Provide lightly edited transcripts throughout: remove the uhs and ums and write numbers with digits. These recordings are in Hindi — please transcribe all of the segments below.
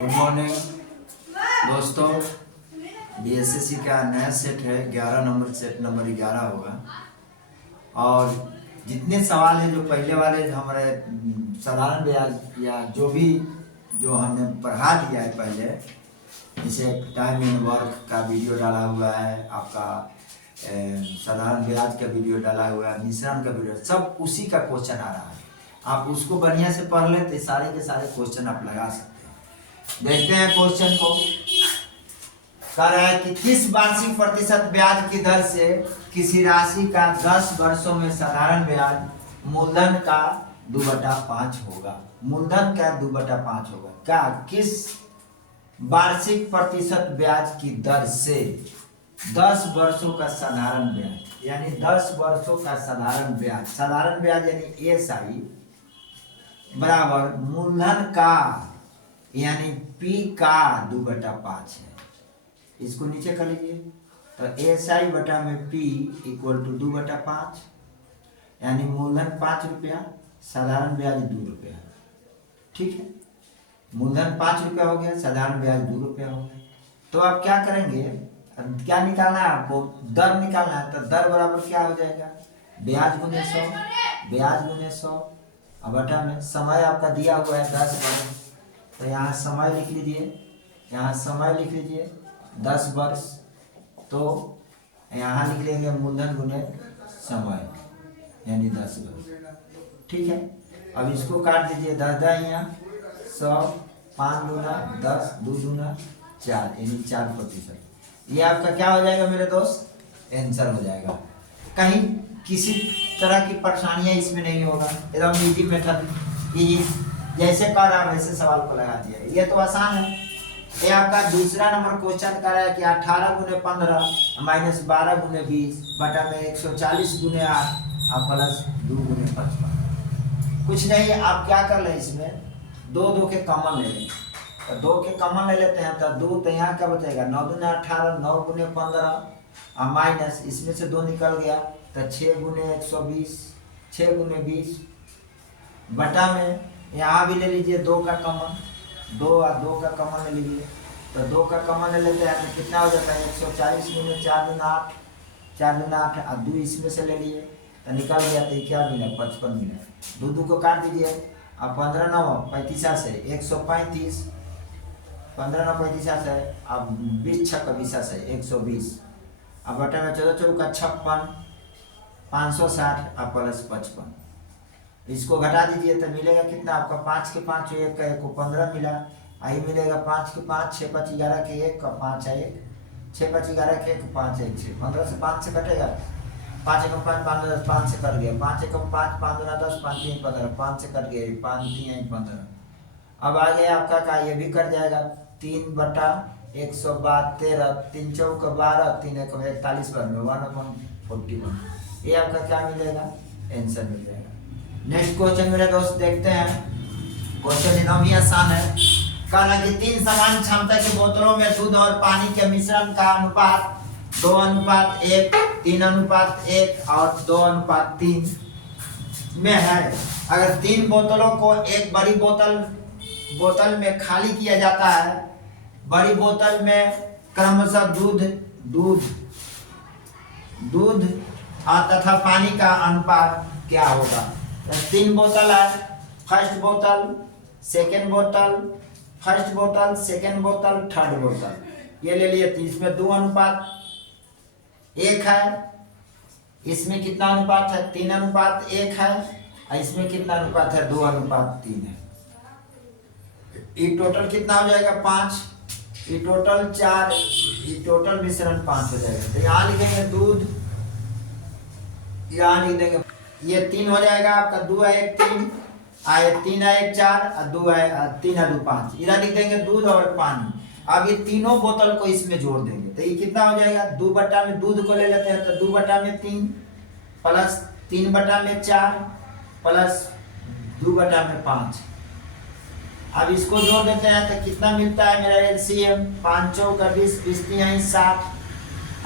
गुड मॉर्निंग दोस्तों। बीएसएससी का नया सेट है, 11 नंबर, सेट नंबर 11 होगा। और जितने सवाल हैं जो पहले वाले हमारे साधारण ब्याज या जो हमने पढ़ा दिया है पहले, जैसे टाइम एंड वर्क का वीडियो डाला हुआ है, आपका साधारण ब्याज का वीडियो डाला हुआ है, मिश्रण का वीडियो, सब उसी का क्वेश्चन आ रहा है। आप उसको बढ़िया से पढ़ लें तो सारे के सारे क्वेश्चन आप लगा सकते हैं। देखते हैं क्वेश्चन को। कह रहा है कि किस वार्षिक प्रतिशत ब्याज की दर से किसी राशि का 10 वर्षों में साधारण ब्याज मूलधन का 2/5 होगा। मूलधन का 2/5 होगा। क्या किस वार्षिक प्रतिशत ब्याज की दर से 10 वर्षों का साधारण ब्याज, यानी 10 वर्षों का साधारण ब्याज यानी एसआई बराबर मूलधन का यानी P का 2/5 है। इसको नीचे कर लीजिए तो एसआई बटा में P इक्वल टू 2/5, यानी मूलधन 5 रुपया, साधारण ब्याज 2 रुपया। ठीक है, मूलधन 5 रुपया हो गया, साधारण ब्याज 2 रुपया हो गया। तो आप क्या करेंगे, क्या निकालना है आपको, दर निकालना है। तो दर बराबर क्या हो जाएगा, ब्याज गुने 100, ब्याज गुने 100 और बटा में समय आपका दिया हुआ है 10 वर्ष, तो यहाँ समय लिख लीजिए, यहाँ समय लिख लीजिए 10 वर्ष, तो यहाँ लिख लेंगे मूलधन गुने समय यानी 10 वर्ष। ठीक है, अब इसको काट दीजिए, 10 यहाँ 100, 5 गुना 10, 2 गुना 4 यानी 4%। ये आपका क्या हो जाएगा मेरे दोस्त, आंसर हो जाएगा। कहीं किसी तरह की परेशानियां इसमें नहीं होगा, एकदम इजी मेथड, जैसे कर रहा वैसे सवाल को लगा दिया। ये तो आसान है। ये आपका दूसरा नंबर क्वेश्चन कर रहा है कि 18 गुने 15 माइनस 12 गुने 20 बटा में 140 गुने 8 और प्लस 2 गुने 55। कुछ नहीं, आप क्या कर ले, इसमें दो के कॉमन ले लें, तो 2 के कॉमन ले लेते हैं तो 2, तो यहाँ क्या बचेगा 9 गुने 18, 9 गुने 15 और माइनस इसमें से 2 निकल गया तो 6 गुने 120, 6 गुने 20 बटा में यहाँ भी ले लीजिए 2 का कॉमन, 2 और 2 का कॉमन ले लीजिए, तो 2 का कॉमन ले लेते हैं तो कितना हो जाता है 140 गुने 4 गुना 8, 4 गुना 8 और 2 इसमें से ले लिए तो निकल गया, तो क्या मिला 55 मिला। 2 को काट दीजिए, अब 15 9 35 से 135, 15 9 35 से, अब 20 6 20 से 120, अब बटा में 14 चौका 56, 560 और प्लस 55। इसको घटा दीजिए तो मिलेगा कितना आपका, 5 के 5 1 का 1 को 15 मिला, आई मिलेगा 5 के 5 6 5 11 के 1 का 5 है 1, 6 5 11 के 1 5 1 6, 15 से 5 से कटेगा, 5 1 5 5 10 5 से कट गया, 5 1 5 5 2 10 5 3 15, 5 से कट गया 5 3 15। अब आ गया आपका का, ये भी कट जाएगा 3/172, 3 चौका 12, 3 1 41 में 1/41। ये आपका क्या मिलेगा, आंसर मिल जाएगा। नेक्स्ट क्वेश्चन मेरे दोस्त देखते हैं। क्वेश्चन एकदम ही आसान है। कहा कि 3 समान क्षमता की बोतलों में दूध और पानी के मिश्रण का अनुपात 2:1, 3:1 और 2:3 में है। अगर 3 बोतलों को एक बड़ी बोतल में खाली किया जाता है, बड़ी बोतल में क्रमशः दूध तथा पानी का अनुपात क्या होगा। 3 बोतल है, फर्स्ट बोतल, सेकेंड बोतल, फर्स्ट बोतल, सेकेंड बोतल, थर्ड बोतल, ये ले लिए। तो इसमें 2:1 है, इसमें कितना अनुपात है 3:1 है, और इसमें कितना अनुपात है 2:3 है। ये टोटल कितना हो जाएगा 5, ये टोटल 4, ये टोटल मिश्रण 5 हो जाएगा। तो यहाँ लिखेंगे दूध, यहाँ लिख देंगे, ये 3 हो जाएगा आपका, 2 है 1 3, 3 है 1 4 और 2 है 3 है 2 5। इधर लिख देंगे दूध और पानी। अब ये तीनों बोतल को इसमें जोड़ देंगे तो ये कितना हो जाएगा, 2 बटा में दूध को ले लेते हैं तो 2 बटा में 3 प्लस 3 बटा में 4 प्लस 2 बटा में 5। अब इसको जोड़ देते हैं तो कितना मिलता है मेरा एलसीएम, 5 चौका 20, 20 3 60,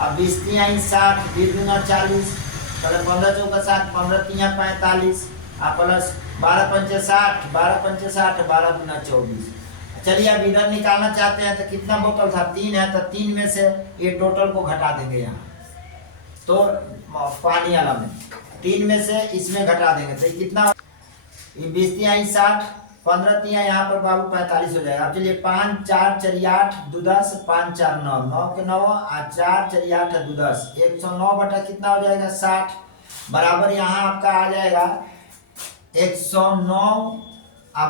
अब 20 3 60, 20 दूना 40, 15 चौका 60, 15 3 45 प्लस 12 पंचे 60, 12 पंचे 60, 12 गुना 24। चलिए अब इधर निकालना चाहते हैं तो कितना बोतल था, 3 है, तो 3 में से ये टोटल को घटा देंगे यहाँ, तो पानी वाला में 3 में से इसमें घटा देंगे तो कितना, ये 20 तिहाई 60, 15 तिहाई यहाँ पर बाबू 45 हो जाएगा। अब चलिए 5 4 4 8 2 10, 5 4 9, 9 के 9 और 4 4 8 2 10, 109 बटा कितना हो जाएगा 60, बराबर यहाँ आपका आ जाएगा 109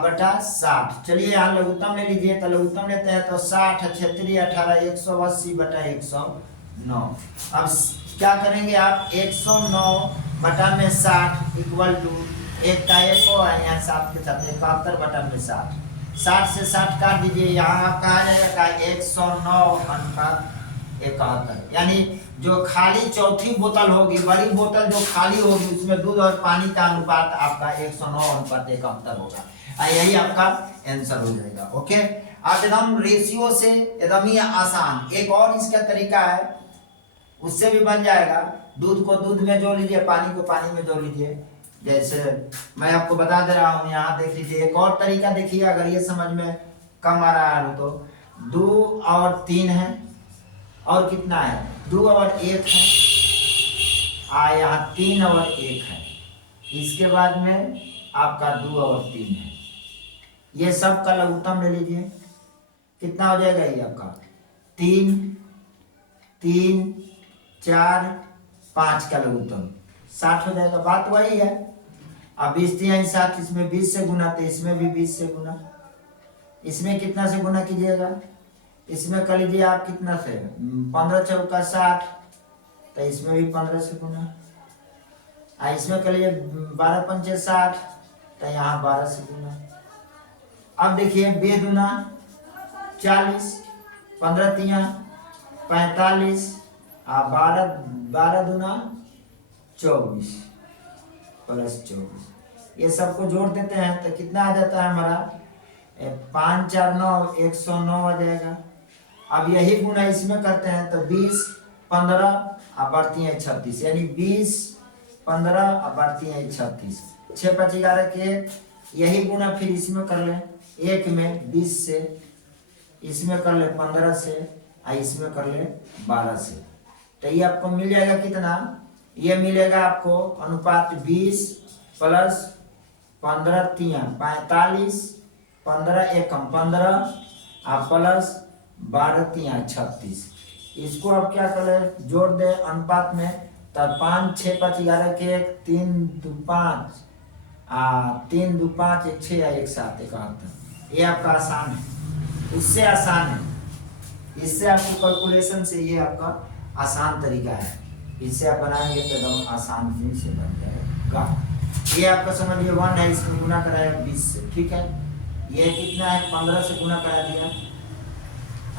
बटा 60। चलिए यहाँ लघुत्तम ले लीजिए, तो लघुत्तम लेते हैं तो 60 36 18 180 बटा 109। अब क्या करेंगे आप, 109 बटा में 60 इक्वल टू एक का एक को यहाँ 7 के साथ 71 बटा में 60, 60 से 60 काट दीजिए, यहाँ आपका आ जाएगा 109 अनुपात 71, यानी जो खाली चौथी बोतल होगी, बड़ी बोतल जो खाली होगी उसमें दूध और पानी का अनुपात आपका 109 अनुपात 71 होगा। यही आपका आंसर हो जाएगा। ओके, आप एकदम रेशियो से एकदम ही आसान, एक और इसका तरीका है, उससे भी बन जाएगा। दूध को दूध में जोड़ लीजिए, पानी को पानी में जोड़ लीजिए। जैसे मैं आपको बता दे रहा हूँ, यहाँ देख लीजिए एक और तरीका देखिए, अगर ये समझ में कम आ रहा है तो 2 और 3 है, और कितना है 2 और 1 है, यहाँ 3 और 1 है, इसके बाद में आपका 2 और 3 है, ये सब का लघुत्तम ले लीजिए, कितना हो जाएगा ये आपका 3 3 4 5 का लघुत्तम 60 हो जाएगा। बात वही है। अब 20 तिहाई 60, इसमें 20 से गुना, तो इसमें भी 20 से गुना, इसमें कितना से गुना कीजिएगा, इसमें कर लीजिए आप कितना से 15 चौका 60, तो इसमें भी 15 से गुना, इसमें कर लीजिए 12 पंचे 60, तो यहाँ 12 से गुना। अब देखिए 2 दूना 40, 15 तिया 45, 12 दूना 24 प्लस 24, ये सबको जोड़ देते हैं तो कितना आ जाता है हमारा 5 4 9 109 आ जाएगा। अब यही गुना इसमें करते हैं तो 20 15 अब बढ़ती है 36, यानी 20 15 अब बढ़ती है 36, 6 5 11 के, यही गुना फिर इसमें कर लें, एक में 20 से, इसमें कर ले 15 से, इसमें कर ले 12 से, तो ये आपको मिल जाएगा कितना, ये मिलेगा आपको अनुपात 20 प्लस 15 तिया 45, 15 एकम 15 प्लस 12 तिया 36। इसको आप क्या करें, जोड़ दे अनुपात में, तब 5 6 5 11 के 1 3 2 5 3 2 5 1 6 1 7 71। ये आपका आसान है, इससे आसान है, इससे आपको कैलकुलेशन से ये आपका आसान तरीका है, इससे आप बनाएंगे तो एकदम आसान से बन जाएगा। ये आपका समझिए 1 है, इसमें गुना कराया 20 से, ठीक है, ये कितना है 15 से गुना करा दिया,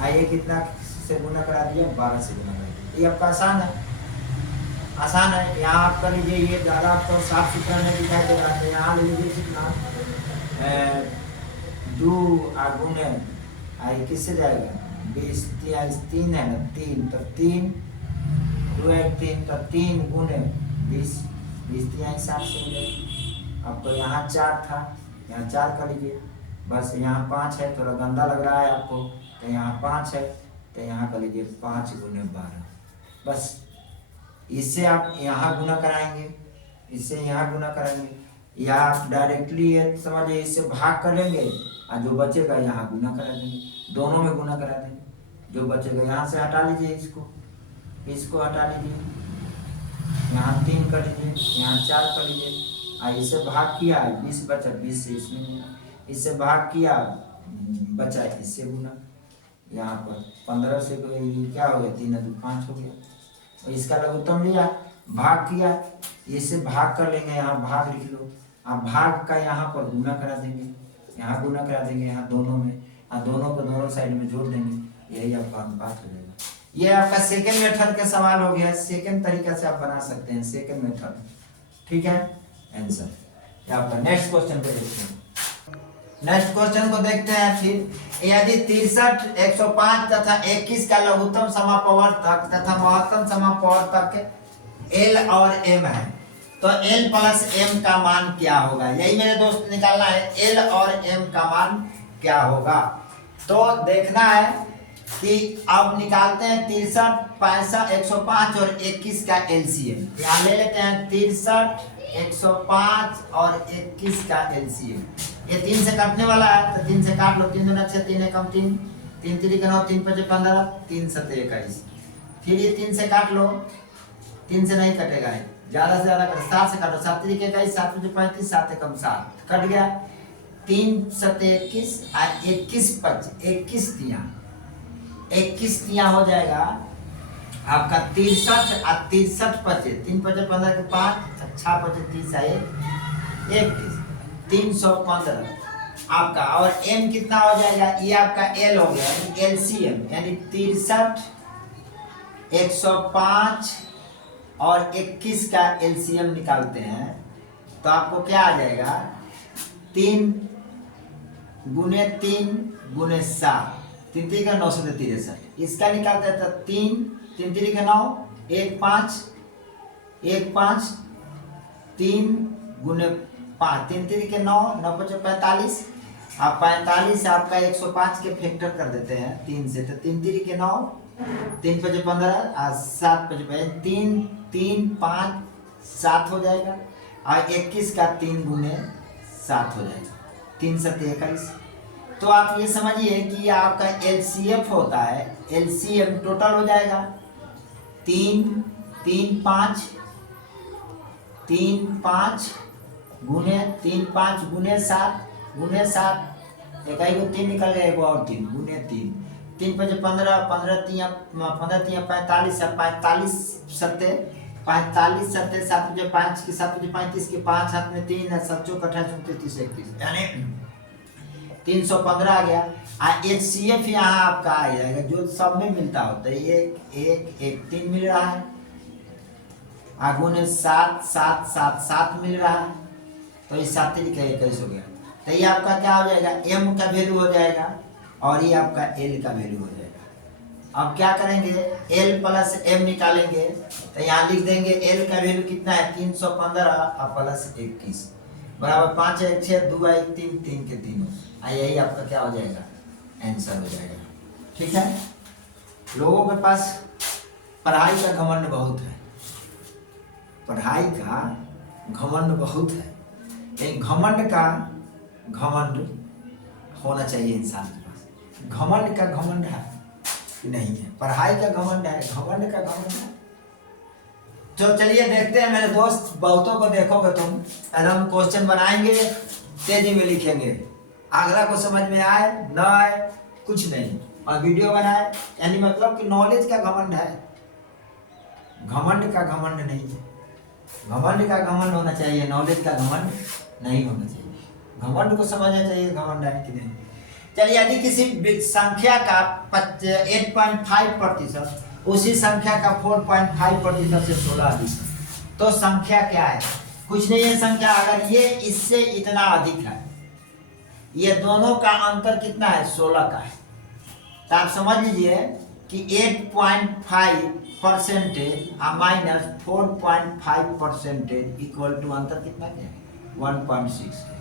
ये कितना से गुना करा दिया 12 से गुना करा दिया, ये आपका आसान है, आसान है। यहाँ आप कर लीजिए, ये ज़्यादा आपको साफ सुथरा नहीं दिखाई दे रहा है, यहाँ ले लीजिए कितना 2 गुने किससे जाएगा 20 3 है ना 3, तो 3 2 1 3, तो 3 गुने 20 20 यहाँ 7 से हो जाएगा। आपको यहाँ 4 था, यहाँ 4 कर लीजिए, बस यहाँ 5 है, थोड़ा गंदा लग रहा है आपको, तो यहाँ 5 है, तो यहाँ कर लीजिए 5 गुने 12, बस इससे आप यहाँ गुना कराएंगे, इससे यहाँ गुना कराएंगे, या आप डायरेक्टली ये समझिए इससे भाग कर लेंगे, और जो बचेगा यहाँ गुना करा देंगे, दोनों में गुना करा देंगे, जो बचेगा यहाँ से हटा लीजिए, इसको हटा लीजिए, यहाँ 3 कर लीजिए, यहाँ 4 कर लीजिए, इससे भाग किया 20 बचा, 20 से इसमें गुना, इससे भाग किया बचा, इससे गुना, यहाँ पर 15 से क्या हो गया 3 2 5 हो गया, और इसका लघुत्तम लिया भाग किया, इससे भाग कर लेंगे, यहाँ भाग लिख लो, आप भाग का यहाँ पर गुना करा देंगे, यहाँ गुना करा देंगे, यहाँ दोनों में, दोनों को दोनों साइड में जोड़ देंगे, यही आपका अनुपात हो जाएगा। ये आपका सेकंड मेथड का सवाल हो गया, सेकंड तरीका से आप बना सकते हैं, सेकंड मेथड, ठीक है आंसर। आपका नेक्स्ट क्वेश्चन पे देखते हैं, नेक्स्ट क्वेश्चन को देखते हैं। फिर यदि 63 105 तथा 21 का लघुत्तम समापवर्तक तथा महत्तम समापवर्तक L और M है, तो L प्लस M का मान क्या होगा, यही मेरे दोस्त निकालना है, L और M का मान क्या होगा। तो देखना है कि अब निकालते हैं 63, 65, 105 और 21 का एलसीएम। यहाँ ले लेते हैं 63, 105 और 21 का एलसीएम। ये 3 से काटने वाला है तो 3 से काट लो। 3 दूना 6, 3 एकम 3, 3 3 9, 3 5 15, 3 7 21। फिर ये 3 से काट लो, 3 से नहीं कटेगा, ज्यादा से ज्यादा 7 से काटो। 7 3 21, 7 5 35, 7 एकम 7 कट गया। 3 7 21 और 21 5 21 तिया 21 तिया हो जाएगा आपका 63 और 63 पचे 3 5 15 के 5 6 5 30 आए 31 315 आपका। और m कितना हो जाएगा, ये आपका l हो गया एलसीएम, यानी 63 105 और 21 का एलसीएम निकालते हैं तो आपको क्या आ जाएगा 3 गुने 3 गुने 7, 3 3 का 963। इसका निकालते हैं तो 3 3 3 का 9, 1 5 1 5 3 गुने 5, 3 3 के 9 9 5 45। आप 45 आपका 105 के फैक्टर कर देते हैं 3 से, तो 3 3 के 9, 3 5 15 और 7 5 3 3 5 7 हो जाएगा। और 21 का 3 गुने 7 हो जाएगा 3 7 21। तो आप ये समझिए कि आपका एलसीएफ होता है, एलसीएम टोटल हो जाएगा 3 3 5 3 5 गुने 3 5 गुने 7 गुने 7, एक ही को 3 निकल गया, एक और 3 गुने 3 3 5 15 15 3 45 45 सत्ते 45 सत्ते 7 5 के 7 35 के 5 हाथ में 3 है 7 चौक 28 29 31, यानी 315 आ गया। एचसीएफ यहाँ आपका आ जाएगा जो सब में मिलता होता है, एक एक एक 3 मिल रहा है, आगू ने 7 7 7 7 मिल रहा है, तो इस 7 तरीके 21 हो गया। तो ये आपका क्या हो जाएगा, m का वैल्यू हो जाएगा और ये आपका l का वैल्यू हो जाएगा। अब क्या करेंगे, l प्लस m निकालेंगे तो यहाँ लिख देंगे l का वैल्यू कितना है 315 और प्लस 21 बराबर 5 1 6 2 1 3 3 के 3, यही आपका क्या हो जाएगा, आंसर हो जाएगा। ठीक है, लोगों के पास पढ़ाई का घमंड बहुत है, पढ़ाई का घमंड बहुत है, लेकिन घमंड का घमंड होना चाहिए इंसान के पास। घमंड का घमंड है कि नहीं है, पढ़ाई का घमंड है, घमंड का घमंड है। तो चलिए देखते हैं मेरे दोस्त, बहुतों को देखोगे तुम, एकदम क्वेश्चन बनाएंगे तेजी में लिखेंगे, अगला को समझ में आए न आए कुछ नहीं, और वीडियो बनाए, यानी मतलब कि नॉलेज का घमंड है, घमंड का घमंड नहीं है। घमंड का घमंड होना चाहिए, नॉलेज का घमंड नहीं होना चाहिए। घमंड को समझना चाहिए घमंड है कि नहीं। चलिए, यदि किसी संख्या का 8.5% उसी संख्या का 4.5% से 16 अधिक, तो संख्या क्या है, कुछ नहीं है संख्या। अगर ये इससे इतना अधिक है, ये दोनों का अंतर कितना है, 16 का है, तो आप समझ लीजिए कि 8.5% माइनस 4.5% इक्वल टू अंतर कितना क्या है, 1.6।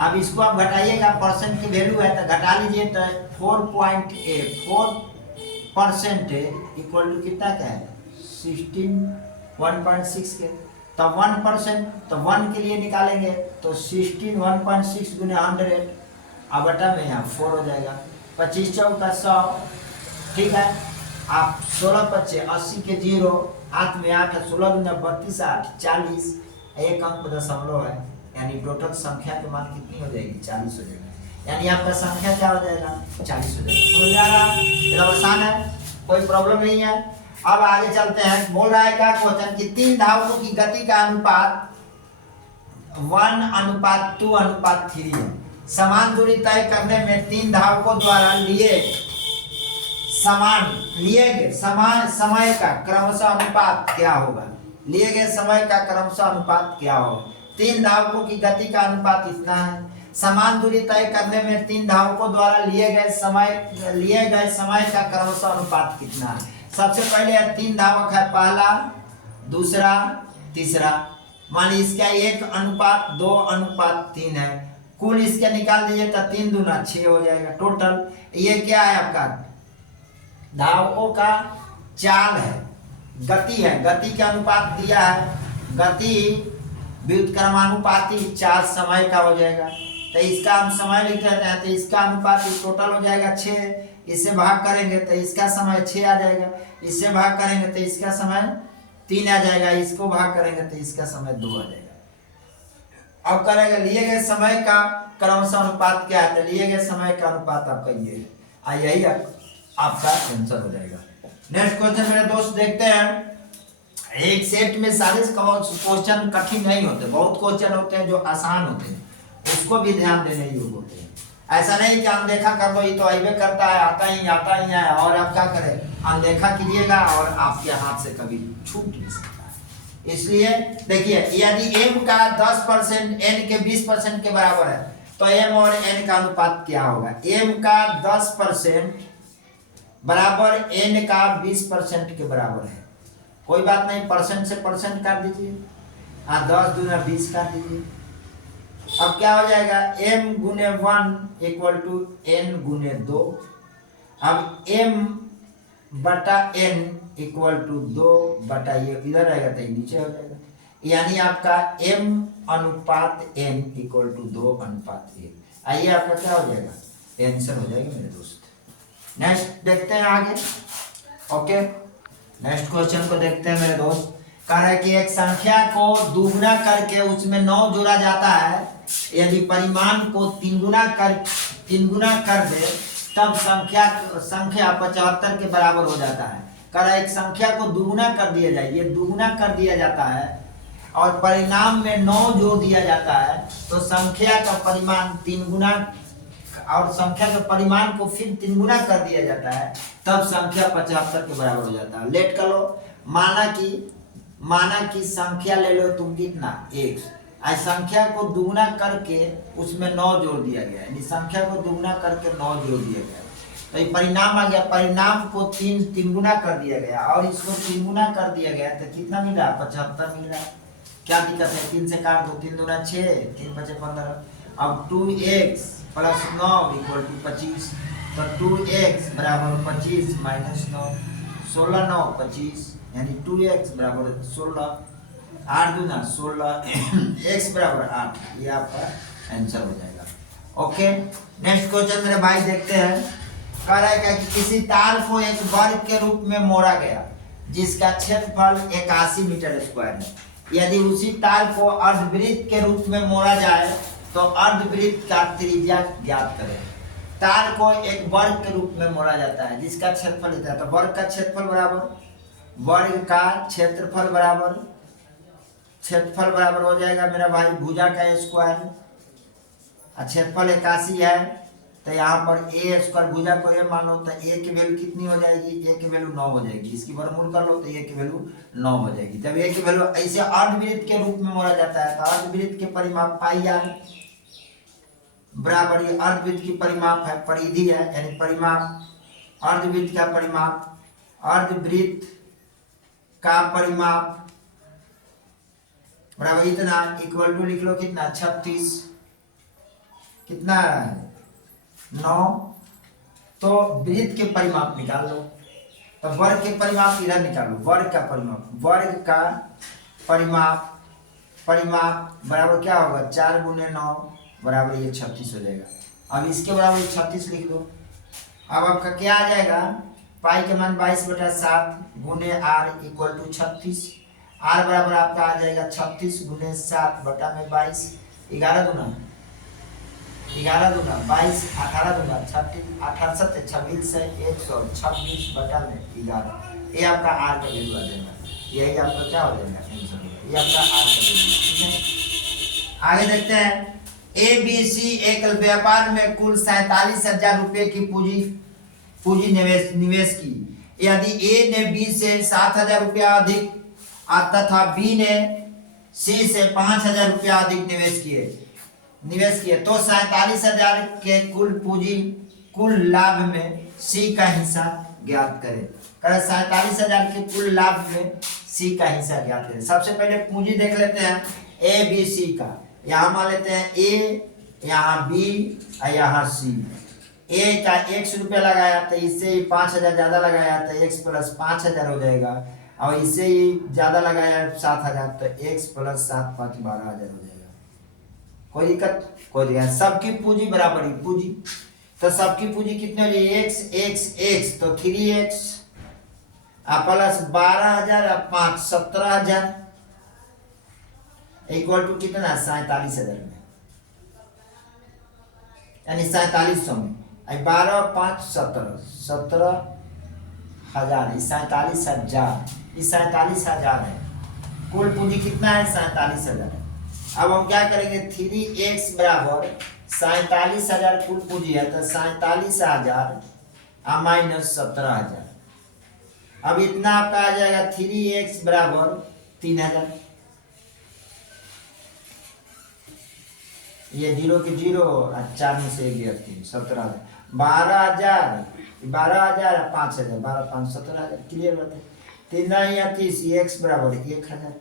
अब इसको आप घटाइएगा, परसेंट की वैल्यू है तो घटा लीजिए, तो 4% इक्वल टू कितना क्या है, 1.6 के, तो 1%, तो 1 के लिए निकालेंगे तो 1.6 गुने 100, अब बटा में यहाँ 4 हो जाएगा, 25 चौका 100। ठीक है, आप 16 25 80 के 0 हाथ में 8 है, 16 गुना 32 8 40, एक अंक दशमलव है, यानी टोटल संख्या के मान कितनी हो जाएगी, 40 हो जाएगा, यानी आपका संख्या क्या हो जाएगा, 40 हो जाएगा। समझ आ रहा है, एकदम आसान है, कोई प्रॉब्लम नहीं है। अब आगे चलते हैं, बोल रहा है क्या क्वेश्चन कि 3 धावकों की गति का अनुपात 1:2:3 है। समान दूरी तय करने में 3 धावकों द्वारा लिए समान समय का क्रमशः अनुपात क्या होगा, लिए गए समय का क्रमशः अनुपात क्या होगा। 3 धावकों की गति का अनुपात इतना है, समान दूरी तय करने में 3 धावकों द्वारा लिए गए समय का क्रमशः अनुपात कितना है। सबसे पहले 3 धावक है, पहला दूसरा तीसरा, मान लीजिए इसका 1:2:3 है। कुल इसके निकाल दीजिए तो 3 दूना 6 हो जाएगा टोटल। ये क्या है आपका धावकों का चाल है, गति है, गति का अनुपात दिया है, गति व्युत्क्रमानुपाती चाल समय का हो जाएगा। तो इसका हम समय लिख देते हैं, तो इसका अनुपात टोटल हो जाएगा 6, इससे भाग करेंगे तो इसका समय 6 आ जाएगा, इससे भाग करेंगे तो इसका समय 3 आ जाएगा, इसको भाग करेंगे तो इसका समय 2 आ जाएगा। अब करेंगे लिए गए समय का क्रमशः अनुपात क्या है, तो लिए गए समय का अनुपात आपका ये है, यही आपका आंसर हो जाएगा। नेक्स्ट क्वेश्चन मेरे दोस्त देखते हैं। एक सेट में सारे क्वेश्चन कठिन नहीं होते, बहुत क्वेश्चन होते हैं जो आसान होते हैं, उसको भी ध्यान देने योग्य होते हैं। ऐसा नहीं कि अनदेखा कर लो, ये तो अइबे करता है, आता ही है, और आप क्या करें, अनदेखा कीजिएगा और आपके हाथ से कभी छूट नहीं सकता है। इसलिए देखिए, यदि m का 10% n के 20% के बराबर है तो m और n का अनुपात क्या होगा। m का 10% बराबर n का 20% के बराबर है। कोई बात नहीं, परसेंट से परसेंट काट दीजिए, 10 दूना 20 काट दीजिए। अब क्या हो जाएगा, m गुने 1 इक्वल टू n गुने 2। अब m बटा n इक्वल टू 2 बटा ये इधर रहेगा तो नीचे हो जाएगा, यानी आपका m अनुपात n इक्वल टू 2 अनुपात 1। आइए आपका क्या हो जाएगा, आंसर हो जाएगा मेरे दोस्त। नेक्स्ट देखते हैं आगे। ओके, नेक्स्ट क्वेश्चन को देखते हैं मेरे दोस्त। कह रहा है कि एक संख्या को दुगुना करके उसमें 9 जोड़ा जाता है, यदि परिमाण को 3 गुना कर दे तब संख्या 75 के बराबर हो जाता है। कह रहा है एक संख्या को दुगुना कर दिया जाए, ये दुगुना कर दिया जाता है और परिणाम में 9 जोड़ दिया जाता है, तो संख्या का परिमाण 3 गुना और संख्या के परिमाण को फिर 3 गुना कर दिया जाता है, तब संख्या 75 के बराबर हो जाता है। लेट कर लो, माना कि संख्या ले लो तुम कितना 1, आज संख्या को दुगुना करके उसमें 9 जोड़ दिया गया, यानी संख्या को दुगुना करके 9 जोड़ दिया गया, तो ये परिणाम आ गया। परिणाम को 3 गुना कर दिया गया और इसको 3 गुना कर दिया गया, तो कितना मिला, 75 मिल रहा है। क्या दिक्कत है, 3 से काट दो, 3 दूना 6, 3 बचे 15। अब 2x प्लस 9 इक्वल टू 25, तो 2x बराबर 25 माइनस 9, 16 9 25, यानी 2x बराबर 16, 8 दूना 16, x बराबर 8, ये आपका आंसर हो जाएगा। ओके, नेक्स्ट क्वेश्चन मेरे भाई देखते हैं। कह रहा है कि किसी तार को एक वर्ग के रूप में मोड़ा गया जिसका क्षेत्रफल 81 मीटर स्क्वायर है, यदि उसी तार को अर्धवृत्त के रूप में मोड़ा जाए तो अर्धवृत्त का त्रिज्या ज्ञात करें। तार को एक वर्ग के रूप में मोड़ा जाता है जिसका क्षेत्रफल इतना, तो वर्ग का क्षेत्रफल बराबर हो जाएगा मेरा भाई भुजा का स्क्वायर, क्षेत्रफल 81 है, तो यहाँ पर a स्क्वायर भुजा को a मानो, तो a की वैल्यू कितनी हो जाएगी, a की वैल्यू 9 हो जाएगी, इसकी वर्गमूल कर लो तो a की वैल्यू 9 हो जाएगी। तब a की वैल्यू ऐसे अर्धवृत्त के रूप में मोड़ा जाता है, तो अर्धवृत्त के परिमाप पाई r बराबर, ये अर्धवृत्त की परिमाप है, परिधि है, यानी परिमाप अर्धवृत्त का परिमाप, अर्धवृत्त का परिमाप बराबर इतना इक्वल टू लिख लो कितना 36, कितना है 9, तो वृत्त के परिमाप निकाल लो, तो वर्ग के परिमाप इधर निकालो, वर्ग का परिमाप बराबर क्या होगा 4 गुने 9 बराबर ये 36 हो जाएगा। अब इसके बराबर 36 लिख लो। अब आपका क्या आ जाएगा, पाई के मान 22/7 गुने r इक्वल टू 36, r बराबर आपका आ जाएगा 36 गुने 7 बटा में 22, 11 दूना 22, 18 दूना 36, 18 7 26 से 126 बटा में 11, ये आपका r का वैल्यू आ जाएगा, यही आपका क्या हो जाएगा आंसर, ये आपका r का वैल्यू। ठीक है, आगे देखते हैं। ABC एक व्यापार में कुल 47,000 रुपए की पूंजी निवेश की, यदि A ने B से 7,000 रुपया अधिक तथा B ने C से 5,000 रुपया अधिक निवेश किए तो 47,000 के कुल लाभ में C का हिस्सा ज्ञात करें। 47,000 के कुल लाभ में C का हिस्सा ज्ञात करें। सबसे पहले पूंजी देख लेते हैं ABC का, यहाँ मान लेते हैं A यहाँ बी और यहाँ सी। ए का 100 रुपया लगाया तो इससे ही 5000 ज्यादा लगाया तो x प्लस 5000 हो जाएगा, और इससे ही ज्यादा लगाया 7000 तो x प्लस 7 5 12000 हो जाएगा। कोई दिक्कत? कोई दिक्कत। सबकी पूंजी बराबरी पूंजी, तो सबकी पूंजी कितनी हो जाएगी? x तो 3x प्लस 12000 और 5 17000 इक्वल टू कितना? 47,000 में, यानी 4700 में। 12 5 17 17,000, 47,000, 47,000 है। कुल पूंजी कितना है? 47,000 है। अब हम क्या करेंगे? 3x बराबर 47,000 कुल पूंजी है, तो 47,000 माइनस 17,000। अब इतना आपका आ जाएगा 3x बराबर 3000। ये 0 के 0 और 4 में से 1 गया 3, 17,000। 12,000 12,000 और 5,000, 12 5 17,000। क्लियर बात है? 3 या 30, x बराबर 1000।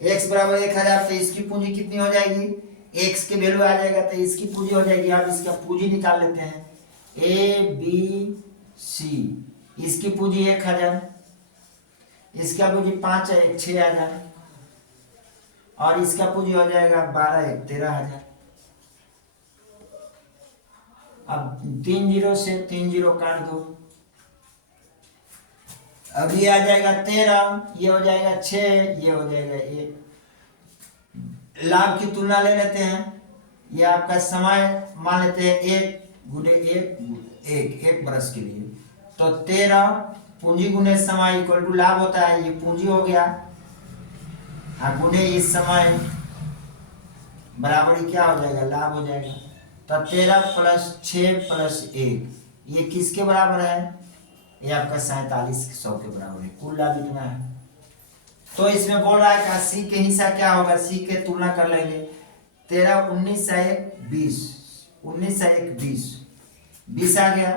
x बराबर 1000 तो इसकी पूंजी कितनी हो जाएगी? x की वैल्यू आ जाएगा तो इसकी पूंजी हो जाएगी। अब इसका पूंजी निकाल लेते हैं। a b c, इसकी पूंजी 1000, इसका पूंजी 5 है 6000, और इसका पूंजी हो जाएगा 12 1 13,000। अब 3 0 से 3 0 काट दो। अब ये आ जाएगा 13, ये हो जाएगा 6, ये हो जाएगा 1। लाभ की तुलना ले लेते हैं। ये आपका समय मान लेते हैं 1 गुने 1 बरस के लिए, तो 13 पूंजी गुने समय इक्वल टू लाभ होता है। ये पूंजी हो गया, गुने इस समय बराबरी क्या हो जाएगा? लाभ हो जाएगा। तो 13 प्लस 6 प्लस 1, ये किसके बराबर है? ये आपका 4700 के बराबर है। कुल लाभ इतना है। तो इसमें बोल रहा है कि सी के हिस्सा क्या होगा? सी के तुलना कर लेंगे। 13 19 से 1 20, 19 से 1 20, 20 आ गया।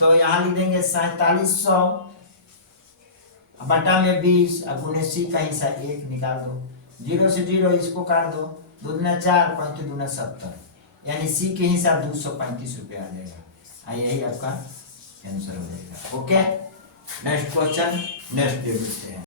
तो यहाँ लिख देंगे 4700 बटा में 20 और गुने सी का हिस्सा 1 निकाल दो। 0 से 0 इसको काट दो, 2 दूना 4 5 दूना 70, यानी सी के हिस्सा 235 रुपये आ जाएगा। यही आपका आंसर हो जाएगा। Okay, next question next day मिलते हैं।